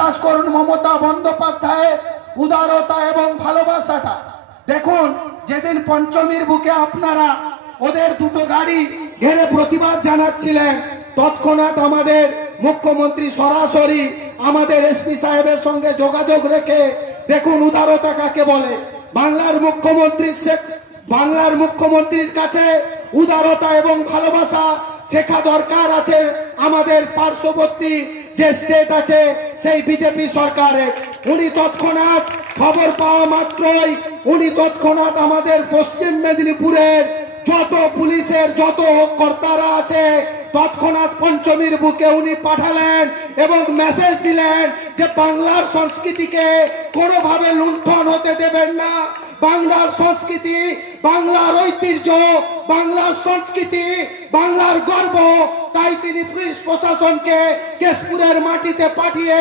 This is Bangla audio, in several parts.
বিশ্বাস করুন মমতা বন্দ্যোপাধ্যায়ের উদারতা এবং ভালোবাসাটা দেখুন। যেদিন পঞ্চমীর বুকে আপনারা ওদের দুটো গাড়ি ঘেরে প্রতিবাদ জানাচ্ছিলেন, তৎক্ষণাৎ আমাদের মুখ্যমন্ত্রী সরাসরি আমাদের এসপি সাহেবের সঙ্গে যোগাযোগ রেখে, দেখুন উদারতা কাকে বলে। বাংলার মুখ্যমন্ত্রীর কাছে উদারতা এবং ভালোবাসা শেখা দরকার আছে আমাদের পার্শ্ববর্তী যে স্টেট আছে সেই বিজেপি সরকারের। উনি তৎক্ষণাৎ খবর পাওয়া মাত্রই উনি তৎক্ষণাৎ আমাদের পশ্চিম মেদিনীপুরের যত পুলিশের যত কর্তারা আছে তৎক্ষণাৎ পঞ্চমীর বুকে উনি পাঠালেন এবং মেসেজ দিলেন যে বাংলার সংস্কৃতিকে কোনোভাবে লুণ্ঠন হতে দেবেন না। বাংলার সংস্কৃতি, বাংলার ঐতিহ্য, বাংলার সংস্কৃতি, বাংলার গর্ব, তাই তিনি পুলিশ প্রশাসনকে কেশপুরের মাটিতে পাঠিয়ে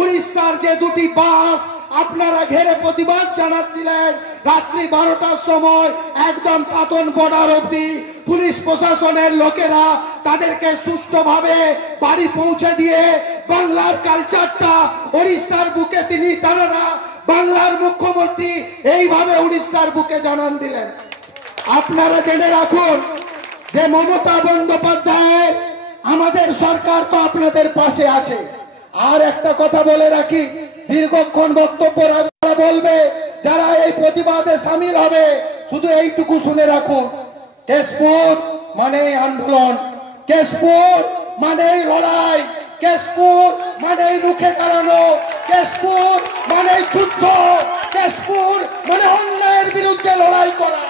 উড়িষ্যার যে দুটি বাস আপনারা ঘেরে প্রতিবাদ জানাচ্ছিলেন রাত্রি 12টার সময় একদম কাতন বর্ডার অবধি পুলিশ প্রশাসনের লোকেরা তাদেরকে সুষ্ঠুভাবে বাড়ি পৌঁছে দিয়ে বাংলার কালচারটা উড়িষ্যার বুকে তারা বাংলার মুখ্যমন্ত্রী এইভাবে উড়িষ্যার বুকে জানান দিলেন। আপনারা জেনে রাখুন যে মমতা বন্দ্যোপাধ্যায় আমাদের সরকার তো আপনাদের পাশে আছে। আর একটা কথা বলে রাখি, দীর্ঘক্ষণ বক্তব্য বলবে যারা এই প্রতিবাদে সামিল হবে, শুধু এইটুকু শুনে রাখুন, কেশপুর মানে আন্দোলন, কেশপুর মানে লড়াই, কেশপুর মানে রুখে দাঁড়ানো, কেশপুর মানে যুদ্ধ, কেশপুর মানে অন্যায়ের বিরুদ্ধে লড়াই করা,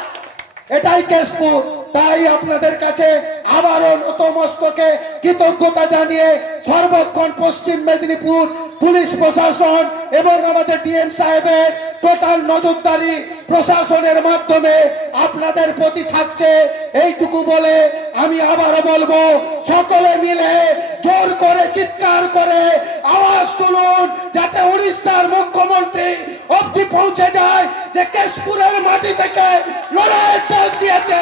এটাই কেশপুর। তাই আপনাদের কাছে আবারও নতমস্তকে কৃতজ্ঞতা জানিয়ে সর্বক্ষণ পশ্চিম মেদিনীপুর পুলিশ প্রশাসন এবং আমাদের ডিএম সাহেবের টোটাল নজরদারি প্রশাসনের মাধ্যমে আপনাদের প্রতি থাকছে এইটুকু বলে আমি আবারও বলবো, সকলে মিলে জোর করে চিৎকার করে আওয়াজ তুলুন যাতে উড়িষ্যার মুখ্যমন্ত্রী অবধি পৌঁছে যায় যে কেশপুরের মাটি থেকে লড়াইয়ের ডাক দিয়েছে।